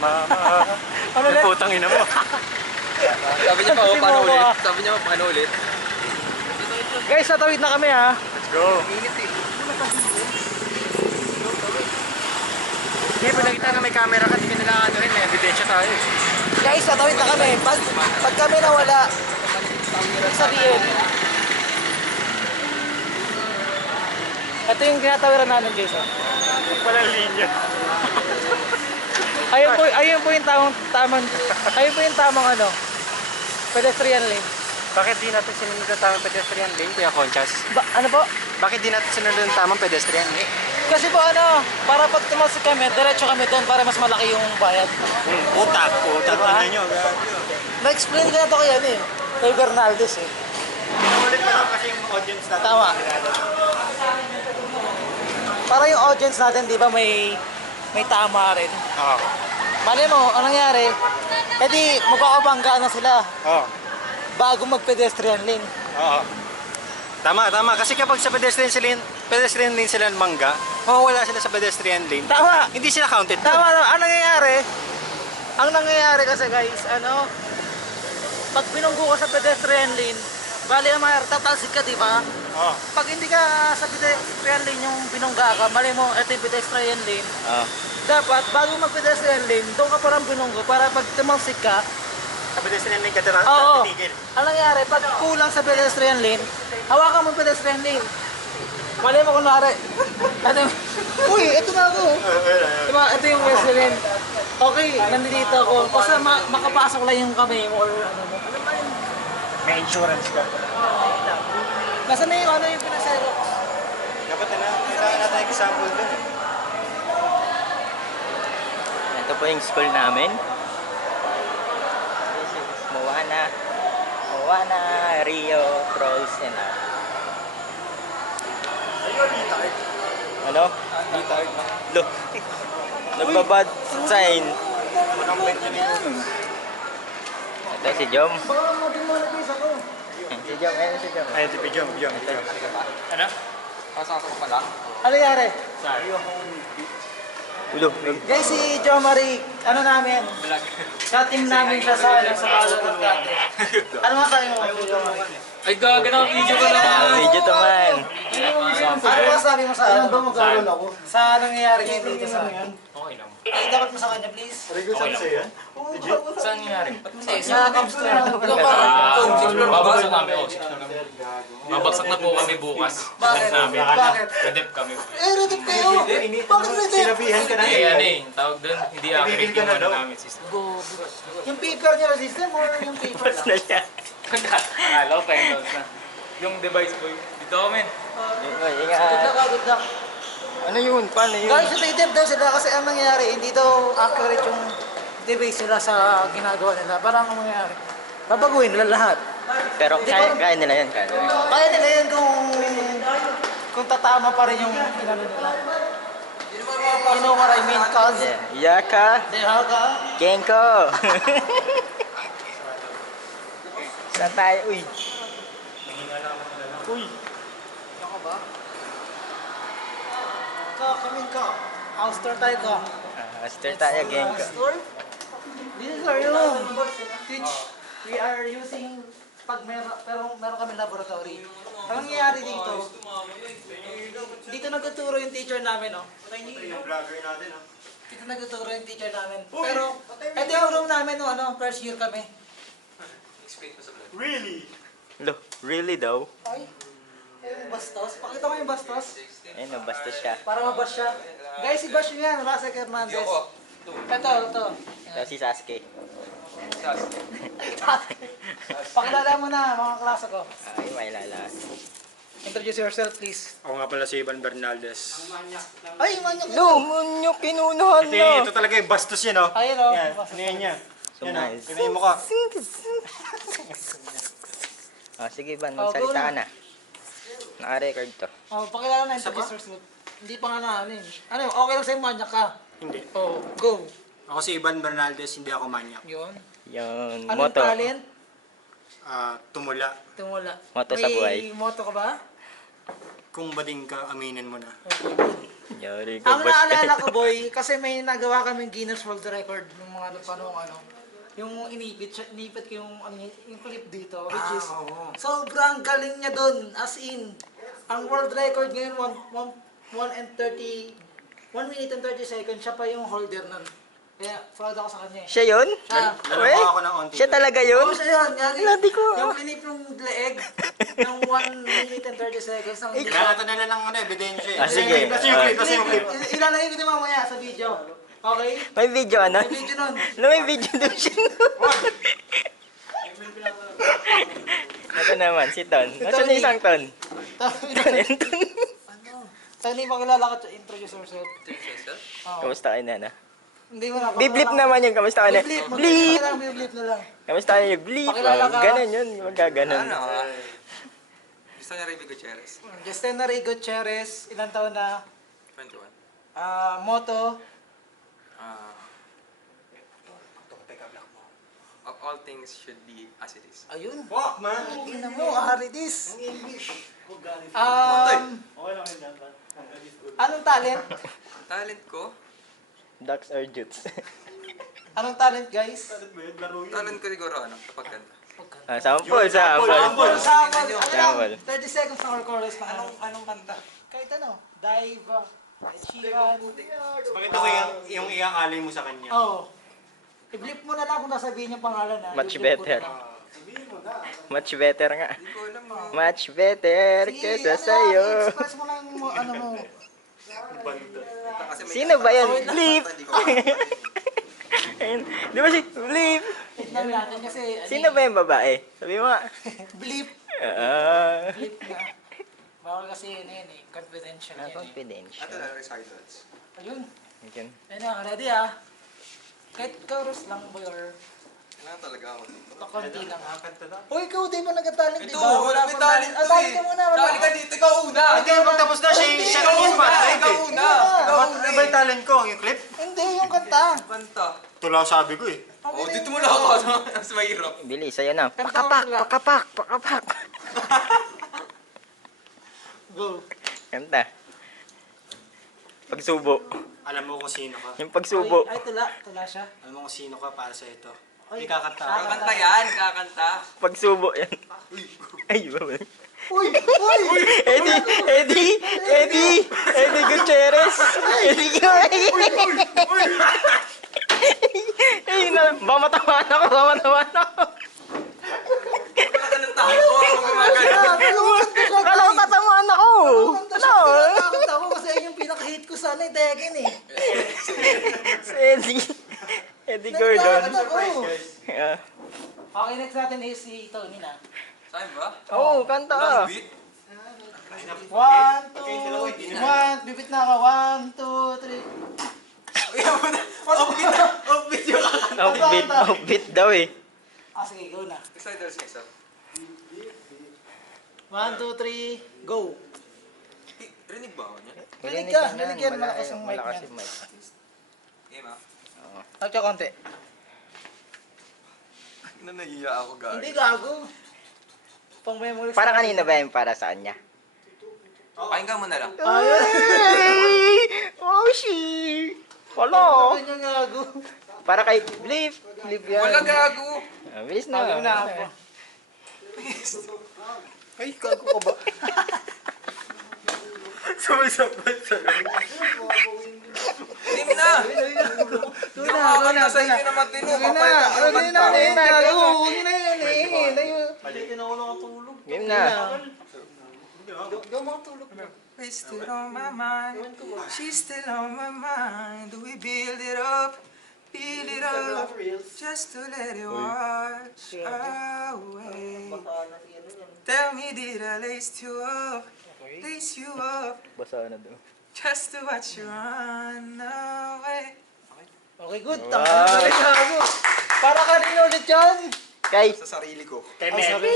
Mama. Ano ulit? Putang ina mo. Sabi niya pa ako, paano ulit? Sabi niya pa, paano ulit? Guys, tatawid na kami ha. Let's go. Init eh. Hindi, pag nakita na may camera ka, di ka nila ano rin, may ebidensya tayo. Guys, tatawid na kami. Pag kami nawala, ibig sabihin, ito yung ginatawiran namin guys. Walang linya. Ayun po yung tamang ano, pedestrian lane. Bakit di natin sinunod ang tamang pedestrian lane, Kuya Conchas? Ano po? Bakit di natin sinunod ang tamang pedestrian lane? Kasi po ano, para pag tumasok kami, diretso kami doon para mas malaki yung bayad. Utak, Diba? nyo. Na-explain ko na ito kay ano eh, kay Bernaldez eh. Ulit na lang kasi yung audience natin. Tama. Para yung audience natin, di ba, may tama rin. Oo. Mali mo, anong nangyari? E di, magkakabanggaan na sila Oo. bago mag-pedestrian lane. Oo. Tama. Kasi kapag sa pedestrian lane sila mangga, mawawala sila sa pedestrian lane. Tama! Hindi sila counted. Tama na. Ang nangyayari kasi guys, ano, pag binunggo ka sa pedestrian lane, bali naman, tatalsik ka, di ba? Oo. Pag hindi ka sa pedestrian lane yung binungga ka, mali mo, ito yung pedestrian lane, Oo. dapat, bago mag-pedestrian lane, doon ka parang binunggo para pag tumalsik ka, Sa pedestrian lane ka oo. titigil. Ang nangyari, pag kulang sa pedestrian lane, hawakan mo yung pedestrian lane. Mali mo kunwari. Uy, ito na ako. Diba, ito yung pedestrian lane. Okay, nandito ako. Basta makapasok lang yung kamay mo or ano mo. May insurance ka. Nasaan na yung ano yung pinaserox? Dapat na, kailangan natin example dun. Ito po yung school namin. This is Moana, Rio, Trolls, and ano? Look. Nagbabad sign. Ito si Jom. Baka mag-monetize ako. Si Jom, ayun si Jom. Ayun, si Pijom. Ano? Pasok ko pala. Ano nangyari? Ulo. Guys, si Jo Marie, ano namin? Ka-team namin siya sa Valorant dati. Ano nga sabi mo? Jo Marie? Ay, gagana ang video ko na. Video to man. Ano ba sabi mo sa ano? Ba magkaroon ako? Sa nangyayari ngayon dito sa akin? Okay lang. Ay, dapat mo sa kanya, please. Okay lang. Yan? Saan nangyari? Sa Camps na. Babagsak namin. Babagsak na po kami bukas. Bakit? Bakit? Redep kami. Redip kayo! Bakit redip? Sinabihan ka na Eh, ano eh, tawag doon, hindi accurate yung ano namin system. Yung paper niya resistant or yung paper lang? Akala ko pentos na. Yung device boy, dito kami. Good Ingat. luck, good luck. Ano yun? Paano yun? Guys, redip daw sila kasi ang nangyari, hindi daw accurate yung device nila sa ginagawa nila. Parang ang mangyayari, babaguhin nila lahat. Pero kaya nila yan. Kaya nila. Kaya nila yun kung tatama pa rin yung inano nila. You know what I mean, cuz? Yaka. Dehaga. Genko. Saan tayo? Uy. Ako ba? Kamin ka. House tour tayo ka. Master tayo, Genko. House tour? This is our room. Which we are using pag pero meron kami laboratory. Ang nangyayari dito nagtuturo yung teacher namin, no? Yung vlogger natin, ha? Dito nagtuturo yung teacher namin. Pero, ito yung room namin, no, ano, first year kami. Really? Lo, really daw? Ay, yung bastos. Pakita mo yung bastos. Ayun, nabasta siya. Para mabas siya. Guys, si Bash yun yan, Rasek Hernandez. Ito. Ito si Sasuke. Pakilala mo na, mga klase ko. Ay, may lalas. Introduce yourself, please. Ako nga pala si Ivan Bernaldez. Ay, manyak Lo, munyo, kinunahan na. Ito talaga yung bastos yan, oh. Ayun, oh. Yan, ano yan niya? So Yan, nice. tingnan yung mukha. Sige, Van, magsalita ka na. Naka-record to. Oh, pakilala na, introduce yourself. Hindi pa nga na, ano yun. Ano, okay lang sa'yo, manyak ka. Hindi. Oh, go. Ako si Ivan Bernaldez, hindi ako manyak. Yun. Yung Anong moto. talent? Tumula. Tumula. Moto sa buhay. May moto ka ba? kung bading ka, aminin mo na. Yari ka, Ang naalala ko, boy, kasi may nagawa kaming Guinness World Record ng mga paano yung inipit ko yung clip dito, which is sobrang galing niya dun, as in, ang world record ngayon 1 minute and 30 seconds, siya pa yung holder nun. Kaya proud ako sa kanya eh. Siya yun? Siya. Nalawa ako ng onti. Siya talaga yun? Oo, siya yun. Wala, di ko. Yung pinip yung leeg ng 1 minute and 30 seconds. Kailangan ito nila ng ebidensya eh. Ah, sige. Kasi yung clip, kasi yung clip. Ilalagay ko din mamaya sa video. Okay? May video ano? May video nun. Ano may video doon siya? Ito naman, si Ton. Nasaan na isang Ton? Ton and Ton. Tony, makilala ka, introduce yourself. Oo. Kamusta kayo na? Hindi mo na. Biblip naman yun, kamusta kayo na? Biblip. Bleep! Biblip na lang. Kamusta kayo yung bleep? Pakilala ka. Ganon yun, magkaganon. Gusto niya Riby Gutierrez. Justina Ray Gutierrez, ilang taon na? 21. Moto. Of all things should be as it is. Ayun. Fuck man! Tingnan mo, Haridis. English. Anong talent? Talent ko? Ducks or Jutes? Anong talent, guys? Talent ko siguro kapag ganda. Sample. Sample. Sample. 30 seconds na chorus na Anong kanta? kahit ano. Dive. Sheeran. Bakit ako yung iaalay mo sa kanya? Oh. I-blip mo na lang kung nasabihin yung pangalan ha. Much I-blip ko better. na lang. Much better nga. Hindi ko alam Much better kesa sa'yo. I-express mo lang yung ano mo. Kasi may Sino ba yan? kanta, Bleep! hindi ko Ayun. Di ba si Bleep? Tignan natin kasi. Sino ba yung babae? Sabi mo nga. Blip. Ah. Blip na. Bawal kasi yun eh. Confidential yan eh. Confidential. Ato na recitals. Ayun. Yun. Ayun na, ready ah. Kahit chorus lang boy or Kailangan talaga ako dito. konti lang ha. Kanta na. Uy, ikaw di ba nag-talent di Ito, ba? wala may pang talent to talent eh. ka muna. Wala. Sali ka dito, ikaw una. Hindi, magtapos na siya yung Ikaw una, spotlight ikaw eh. una. Ikaw Ba't una iba yung talent ko? Yung clip? Hindi, yung kanta. Kanta. Ito lang sabi ko eh. Oh, dito mo lang ako. Mas mahirap. Bilis, ayun na. Kanta Pakapak, mo lang. pakapak. Go. Kanta. Pagsubo. Alam mo kung sino ka. Yung pagsubo. Ay, tula siya. Alam mo kung sino ka para sa ito. Ay, Hindi kakanta. Kakanta yan, kakanta. Pagsubo yan. Ay, ba ba? Uy! Uy! Eddie Gutierrez. Ay, ba matamaan ako. Wala ka ng tao ko. Ako gumagano. Kala ko tatamaan ako. Ano? Nakakanta ko kasi yung pinaka-hate ko sana yung Tekken eh. Si Eddie Gordon. Nakakanta ko. Yeah. Okay, next natin is si Tony na. Saan ba? Oh, kanta. Last beat? 1, 2, 1, bibit na ka. 1, 2, 3. Offbeat yung kakanta. Offbeat daw eh. Ah, sige, go na. Recitals next up. 1, 2, 3, go. Rinig ba ako niya? Rinig ka, rinig yan. Malakas ang mic Malakas niyan. yung mic. Game ah. Tagka konti. Nahiya ako gagi. Hindi gago. Pang memory. Para kanina ba yung para sa kanya? Pakinggan mo na lang. Ay! Oh, she! Hello! Ano yung gago? Para kay Blip. Blip yan. Wala gago. Ah, bilis na. Gago na ako. Ay, gago ka ba? Sabay-sabay sa'yo. Game na! Hindi ako kakanta sa inyo na matino. Papalitan ko yung kanta. Huwag na yan eh. Palitin ako nakatulog. Game na. It's still on my mind. She's still on my mind. Do we build it up? Build it up. Just to let it wash away. Tell me, did I lace you up? Lace you up. Basa na daw. Just to watch you run away. Okay, good. Wow. Tangin na gago. Para ka rin ulit yan. Kay. Sa sarili ko. Kay Oh, Mel. sorry.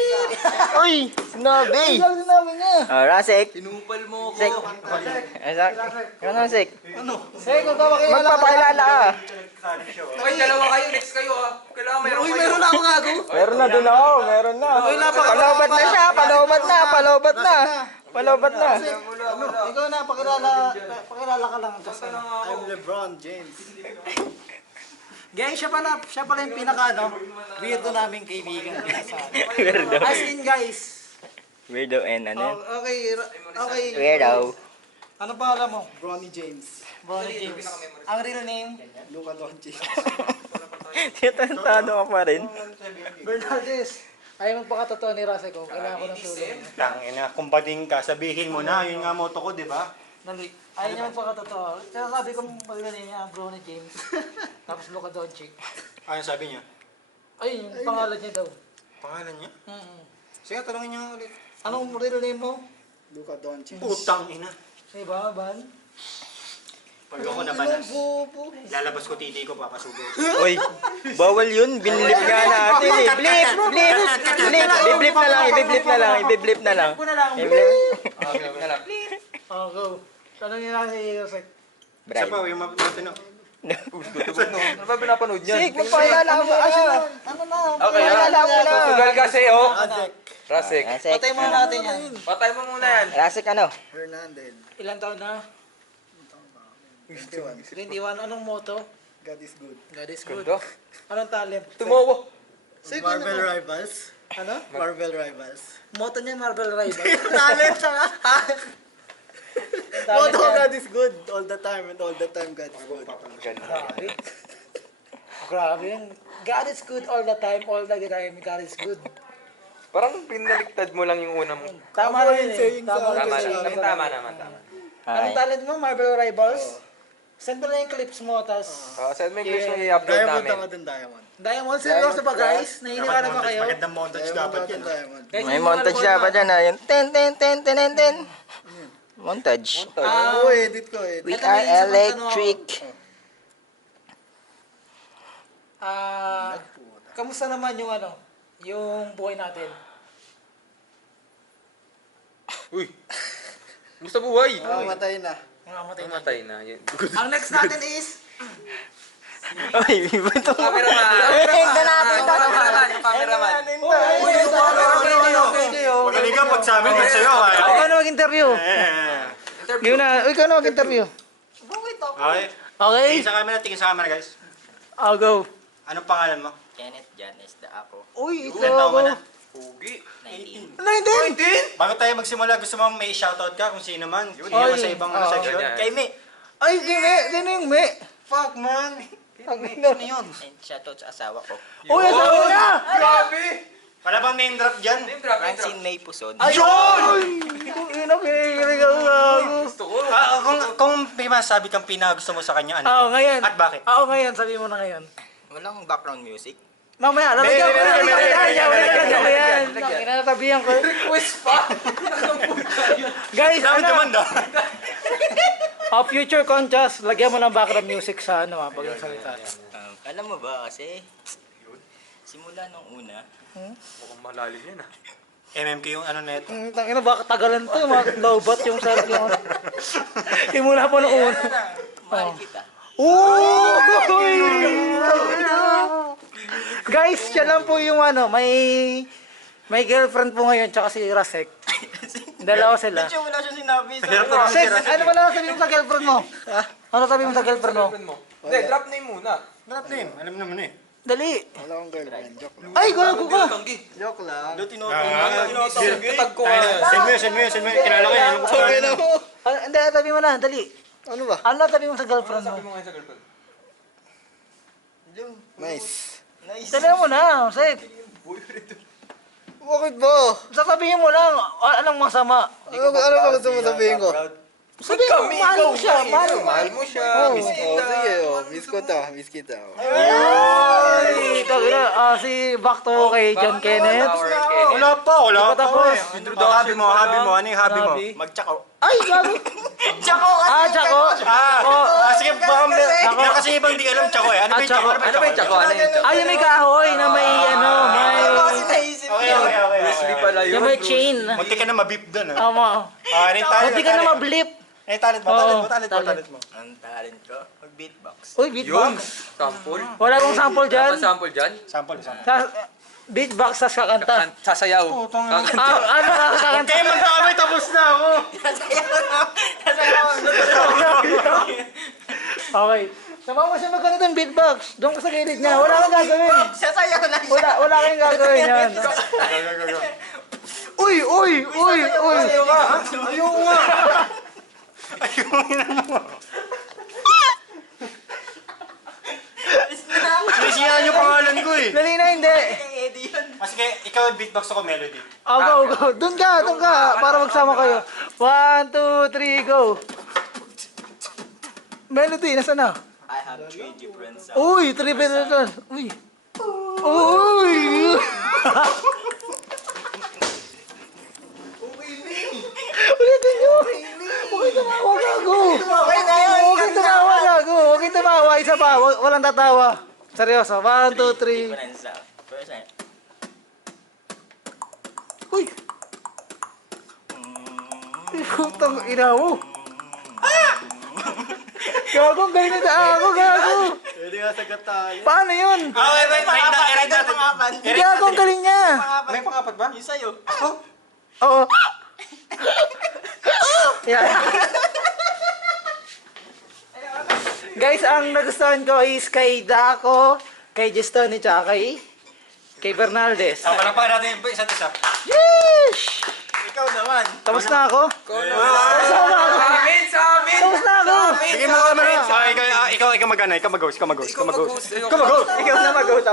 Uy! Sinabi! Ikaw din namin niya. Oh, Rasek. Tinupal mo Sek. ko. Asak. Ano, Sek? Sige, magpapakilala. Magpapakilala ka. Okay, dalawa kayo. Next kayo ah. Kailangan meron Uy, kayo. meron na ako gago. Meron na dun ako. Meron na. Okay, napaka- Palobat na siya. Palobat na. Malobat na. Ikaw na, pakilala ka lang. I'm LeBron James. Guys, siya pala yung pinaka, weirdo naming kaibigan. Weirdo. As in, guys. Weirdo and ano? Okay. Weirdo. Ano pangalan mo? Bronny James. Bronny James. Ang real name? Luka Doncic. Tiyatantado ka pa rin. Bernaldez. Ayaw magpakatotoo ni Raseko. Kailangan ko ng tulong. Tangina, kung bading ka, sabihin mo na. Yun nga moto ko, di ba? Ayaw niya magpakatotoo. Kaya sabi ko pag niya, Bronny James. Tapos Luka Doncic. Ano sabi niya? Ayun, yung pangalan niya daw. Pangalan niya? Sige, Sige, tanongin niya ulit. anong real name mo? Luka Doncic. Putang ina. Diba, Ban? Pag ako nabanas, lalabas ko titi ko, papasubo. Uy, bawal yun. Binlip nga natin eh. Blip! Blip! Blip! Iblip na lang, iblip na lang, iblip na lang. Iblip na lang. Oh, go. Tanongin natin si Yosek. Isa pa, Brian. yung matino. Ano ba pinapanood niyan? Sig, magpaalala mo na. Ano na? Okay, Magpaalala mo na. Sugal kasi, oh. Adek. Rasik. Rasek. Patay muna natin yan. Patay mo muna yan. Rasek ano? Hernandez. Ilan taon na? 21. 21. Anong motto? God is good. God is good. Ganda. Anong talent? Tumawa. Marvel Rivals. Ano? Marvel Rivals. Motto niya Marvel Rival. Talent siya nga. Talent Moto yan. God is good. All the time and all the time God is good. Grabe. Grabe yun. God is good all the time God is good. Parang pinaliktad mo lang yung una mo. Tama na yun eh. Tama na Tama yun. na. Tama naman, tama. Anong talent mo? Marvel Rivals? Send mo na yung clips mo, tas... Send mo yung clips yung i-upload Diamond namin. ako din, Diamond. Diamond, seryoso ba guys? Nahihiniwala ba kayo? Magandang montage dapat yan. Guys, May naniniwala montage ba dapat dyan ha. Yung ten, ten, ten, ten, ten, ten. Montage. Oo, edit ko, edit. We Ito, are may isang electric. Kamusta naman yung yung buhay natin? Uy. Gusto buhay. Matay na. Mamamatay na. Matay na. Yun. Ang next natin is... Uy, ito. Cameraman. Ito natin ito. Cameraman. Yung cameraman. Magaling ka pag sa amin, pag sa'yo. Ikaw na mag-interview. Ikaw na mag-interview. Okay. Okay? Tingin sa camera, guys. I'll go. Anong pangalan mo? Kenneth Jan is the apo. Uy, ito Ilan taon ka na? Pugi. 19. 19! Bago tayo magsimula, gusto mong may shoutout ka kung sino man. Hindi Ay, mo sa ibang section. ganyan. Kay Me. Ay, sino yung me? Fuck, man. Ano yun? And shoutout sa asawa ko. Uy, asawa na! Grabe. Wala bang name drop dyan? Name drop, name drop. Francine May Puson. Ayun! Kinikilig ako. Gusto ko. Kung may masabi kang pinagusto mo sa kanya, ano? Oo, ngayon. At bakit? Oo, ngayon. Sabi mo na ngayon. Walang background music. Mamaya, lalagyan ko na. Lalagyan ko yan. Kinatabihan ko. Request pa. Guys, Dami naman daw. future contest, lagyan mo ng background music sa pag salita. Alam mo ba kasi, simula nung una, Mukhang malalim yan ah. MMK yung ano neto. Tangina, baka tagalan to. Mga lowbat yung sarap yung... Himula po nung una. mahal kita. Uy! Guys, siya lang po yung may girlfriend po ngayon, tsaka si Rasek. Dalawa sila. Medyo wala siya sinabi sa Hirap naman Sek, si Rasek. ano pala sabi mo sa girlfriend mo? Ano sabi mo sa girlfriend mo? Girlfriend mo. Hindi, drop name muna. Drop name. Alam naman eh. Dali. Wala akong girlfriend. Joke lang. Ay, gago ka. Joke lang. Doon tinutulog. Tatag ko nga. Send mo yun. Kilala ko yan. Sabi na mo. Hindi, sabi mo na, dali. Ano ba? Ano sabi mo sa girlfriend Sabi mo? mo ngayon sa girlfriend. Nice. Dali mo na, Sek. Bakit ba? Sasabihin mo lang, anong masama. Ano ba gusto mo sabihin ko? Sabihin mo, mahal mo siya, mahal mo. Mahal mo siya. Miss kita. Miss kita. Ay, si back to kay John Kenneth. Wala pa. Di pa tapos. Hobby mo. Ano yung hobby mo? Hobby. Magtsako. Ay, gago. Tsako! Tsako. Sige, baka may kasi ibang di alam tsako eh. Ano ba yung tsako? Ano ba yung tsako? Ano yung tsako? Ay, yung may kahoy na may may... naisip Okay. Wesley pala yun. Yung may chain. Munti ka na mabip doon ah. Tama. Ano yung talent? Buti ka na mablip. Ano yung talent mo? Oo, Talent mo. Ang talent ko, mag-beatbox. Uy, Yun. beatbox. Sample. Wala akong sample dyan. Ano sample dyan? Sample. beatbox sa kakanta. Sasayaw. Ano kakanta? Kaya man kami, tapos na ako. Okay. Sama mo siya magkano ng beatbox. Doon ka sa gilid niya. Wala kang gagawin. Sasayaw lang siya. Wala kang gagawin yan. Uy! Ayoko nga. Sinisiyahan yung pangalan ko eh. Dali na hindi. Eddie yun. Sige, ikaw beatbox ako melody. Oh, go. Doon ka. Para magsama kayo. 1, 2, 3, go. Melody, nasa na? I have 3 different sounds. Uy, 3 different. Uy. Ulitin nyo. Huwag kayo tumawa, gago. Huwag kayo tumawa. Isa pa. Walang tatawa. Seryoso. 1, 2, 3. Different sound. First time. Uy. Putang ina mo. Gago, ang galing na ako, gago. Pwede nga sagat tayo. Paano yun? Wait natin. Gago, ang galing niya. May pangapat ba? Yung sa'yo. Oo. Yan. Guys, ang nagustuhan ko is kay Daco, kay Gestoni, tsaka kay Bernaldez. Parang pa natin yung isa't isa. Yeesh! Ikaw naman. Tapos na ako? Amin! Sa amin! Tapos na ako! Sige mo kami rin. Ikaw mag-ano, ikaw mag-host. Ikaw mag-host. Ikaw na mag-host,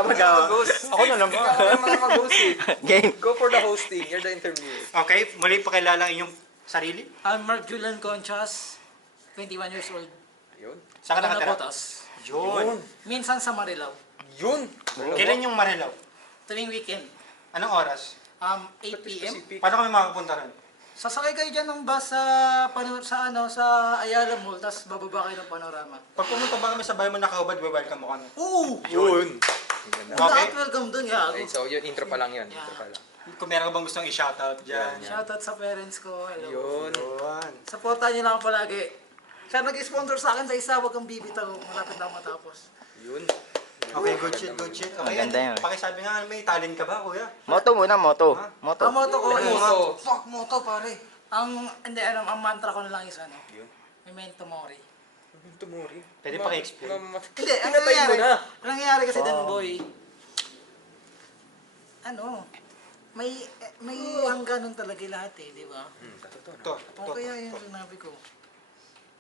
Ako na lang. Ikaw ang mga mag-host eh. Game. Go for the hosting. You're the interviewer. Okay, muli pakilala ang inyong sarili. I'm Mark Julian Conchas, 21 years old. Yun. Saan ka nakatira? Botas. Yun. Minsan sa Marilao. Yun! Kailan yung Marilaw? Tuwing weekend. Anong oras? 8 p.m. Paano kami makakapunta rin? Sasakay kayo dyan ng bus sa Ayala Mall, tapos bababa kayo ng Panorama. Pag pumunta ba kami sa bahay mo nakaubad, welcome mo kami. Oo! Yun! Okay. Welcome dun, gago. Okay, so yun, intro pa lang yun. Intro pa lang. Kung meron ka bang gustong i-shoutout dyan. Shoutout sa parents ko. Hello. Yun. Supportan niyo lang ako palagi. Siya nag-sponsor sa akin sa isa, wag kang bibitaw. Malapit na ako matapos. Yun. Okay, good shit. Okay, Maganda yun. pakisabi nga, may talent ka ba, kuya? Moto muna, moto. Moto. Ang motto ko is, Moto. fuck moto pare. Ang mantra ko na lang is ano, memento mori. Tumuri. Pwede pa i-explain. Hindi, ang Pinatay mo nangyayari, na. ang nangyayari kasi din, boy, may hangganan talaga lahat eh, di ba? To. O kaya yung sinabi ko,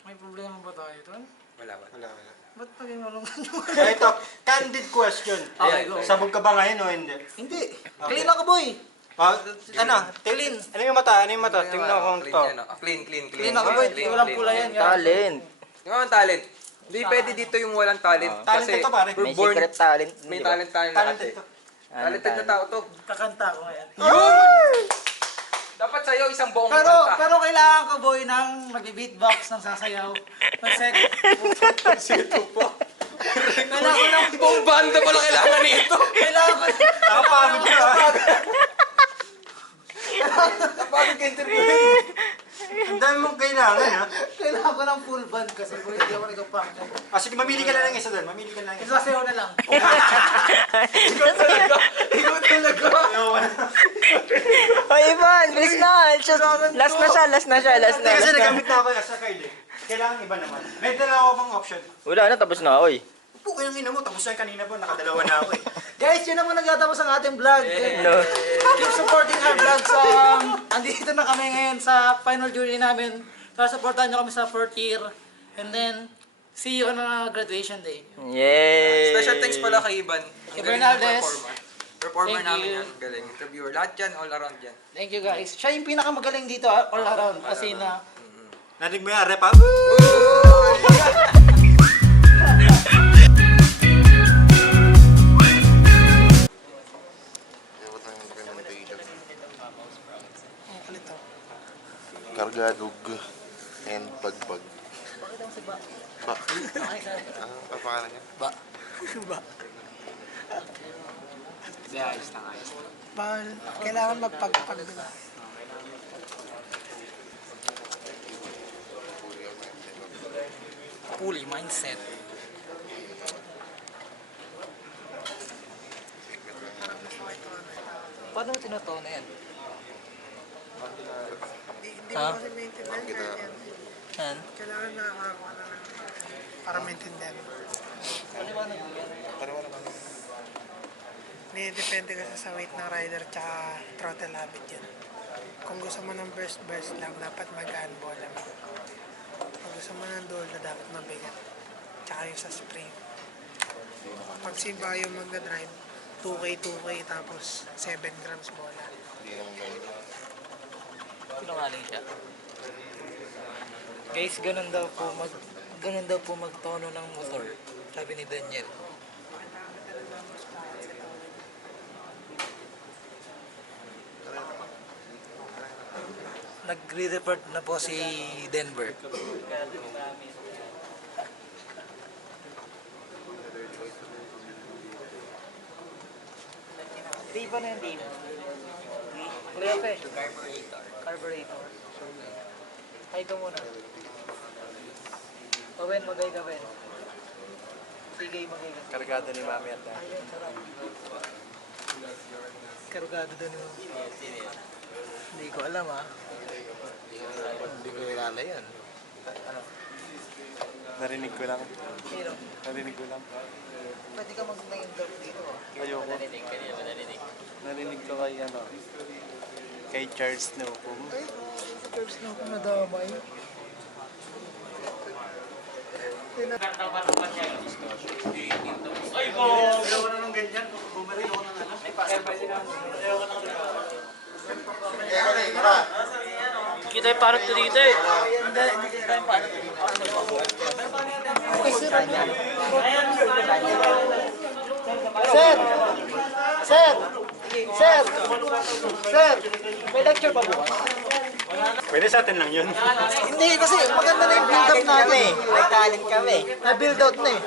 may problema ba tayo doon? Wala. Wala. Ba't naging malungkot Kaya ito, candid question. Okay, go. Sabog ka ba ngayon o hindi? Hindi. Clean ako, boy. Ano? Clean. Ano yung mata? Tingnan ko kung to. Clean. Clean ako, boy. Walang pula yan. Talent. Yung mga talent. Hindi pwede dito yung walang talent. Talent Kasi ito, pare. May we're born, secret talent. may di ba? talent tayo lahat Talented eh. to. Talented na tao to. Kakanta ako ngayon. Yun! Dapat sa'yo isang buong kanta. Pero kailangan ko, boy, ng mag-beatbox ng sasayaw. Kasi, Sito po. kailangan ko ng Buong banda pala kailangan nito. kailangan ko Nakapagod ka. Napagod ka interviewin. Ang dami mong kailangan, ha? kailangan ko ng full band kasi, boy, hindi ako nagpa-function. Sige, mamili ka na ng isa doon. Mamili ka na ng isa. Sasayaw na lang. Ikaw talaga. O Ivan, bilis na. Last na siya. Hindi, kasi nagamit na ako sa card eh. Kailangan iba naman. May dalawa pang option. Wala na, tapos na ako eh. Po, kayang ina mo. Tapos yan kanina po. Nakadalawa na ako eh. Guys, yun naman nagtatapos ang ating vlog. No. Keep supporting our vlogs. Andito na kami ngayon sa final journey namin. Para supportan nyo kami sa 4th year. And then, see you on our graduation day. Yay! Special thanks pala kay Ivan. Kay Bernaldez. Performer Thank namin you. yan. Galing. Interviewer. Lahat yan. All around yan. Thank you guys. Siya yung pinakamagaling dito all around. Kasi na, Narinig mo yan, rep ha? Kargadog and pagbag. Ba? Ang pangalan niya? kailangan magpagpag. Fully mindset. Paano mo tinutuon na yan? Hindi Ha? mo kasi maintindihan yan. Yan? Kailangan nakakakuha na lang para maintindihan. Paliwanag mo yan. Hindi, depende kasi sa weight ng rider tsaka throttle habit yan. Kung gusto mo ng burst lang, dapat mag-unball lang. Kung gusto mo ng dual na dapat mabigat. Tsaka yung sa spring. Pag si Bayo magna-drive, 2K tapos 7 grams bola. Hindi naman ganun. Pinangaling siya. Guys, ganun daw po magtono ng motor. Sabi ni Daniel. Nagre-report na po si Denver. Di ba na yung di? Clear Carburetor. Hay ka muna. Gawin, gawin. Sige, magay ka. Kargado ni Mami at Dad. Ayun, sarap. Karugado doon yung... Hindi ko alam ah. Hindi ko kilala yan. Narinig ko lang. Pero, Narinig ko lang. pwede ka mag-name drop dito ah. Ayoko. Narinig ko kay kay Charles Nocum. Ay, first na ako nadamay. Kita yung parang to dito eh. Sir! Sir! Sir! Sir! May lecture pa bukas? Pwede sa atin lang yun. Hindi kasi maganda na yung build-up natin. Nagtalent kami. Na-build out na eh.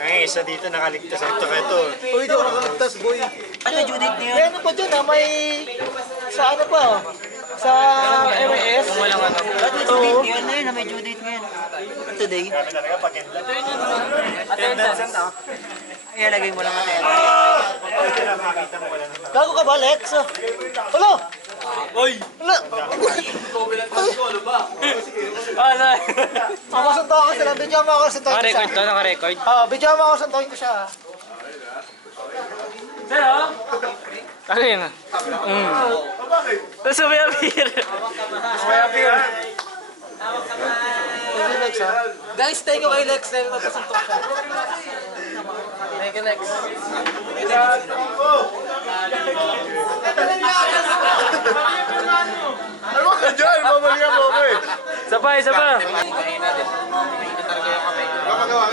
Ay, isa dito nakaligtas. Ito. Uy, di ako nakaligtas, boy. Ano Judith niyo? May ano pa dyan ah, may... Sa ano pa oh? Sa MAS? Walang ano. Judith yun na yun. May Judith ngayon. Today. Grabe talaga pag Attendance. Ilalagay mo lang natin. Gago ka ba, Lex? Hello? Oy! Wala. Ano? Ako sa to ako sila. Bidyo mo ako sa to. Naka-record to, naka-record. Oo, bidyo mo ako sa to ko siya. Sir, oh? Ano yun? Tapos may appear. May appear. Thank you, Lex ha. Guys, thank you kay Lex dahil magkasuntok siya. Thank you, Lex. Ano ka dyan? Mamali ako eh. Isa pa, isa pa. Kapagawa.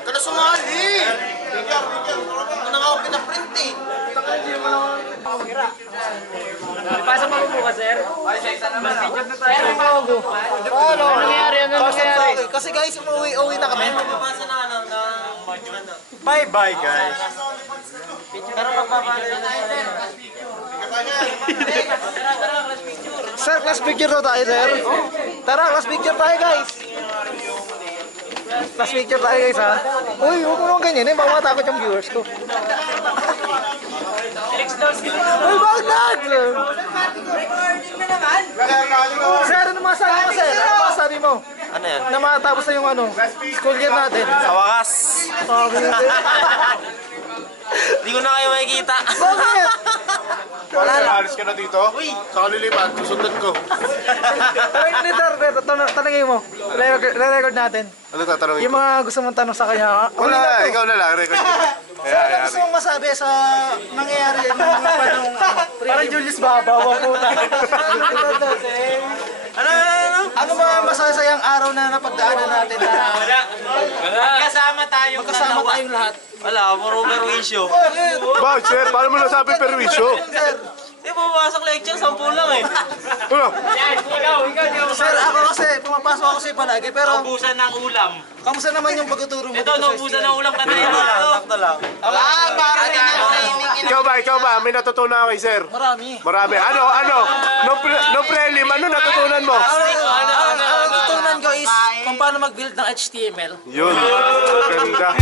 Ka na sumali! Ano nga ako pinaprint eh? Pasa mo bukas, sir. Mag-video na tayo. Ano nangyari? Ano nangyari? Kasi guys, umuwi na kami. Bye-bye, guys. Sir, class picture daw tayo, sir. Tara, class picture tayo, guys. Class picture tayo, guys, ha. Uy, huwag mo naman ganyan, eh. Baka matakot yung viewers ko. Uy, bakit? Sir, ano masabi mo, sir? Ano masabi mo? Ano yan? Na matapos na yung school year natin. Sa wakas. Sabi niya. Hindi ko na kayo makikita. Bakit? Wala lang. Alis ka na dito? Sa kalilipan, susundan ko. Tanongin mo. Re-record natin. Ano tatanungin Yung ko? mga gusto mong tanong sa kanya. Wala, ikaw na lang. Record ko. Sir, ano gusto mong masabi sa nangyayari yung mga panong... Parang Julius Babaw ang puta. Ano ba masasayang araw na napagdaanan natin na Kasama tayong magkasama tayong lahat? Wala, puro perwisyo. Bakit, sir? Paano mo nasabi perwisyo? Sir, Hindi pumapasok lecture, 10 lang eh. Ano? sir, ako kasi pumapasok ako sa palagi pero Naubusan ng ulam. kamusta naman yung pagtuturo mo? Ito, naubusan ng ulam kanina. Sakto lang. Ikaw ba? May natutunan kay sir? Marami. Marami. Ano? No prelim, ano natutunan mo? Ang natutunan ko is kung paano mag-build ng HTML. Yun. Ganda.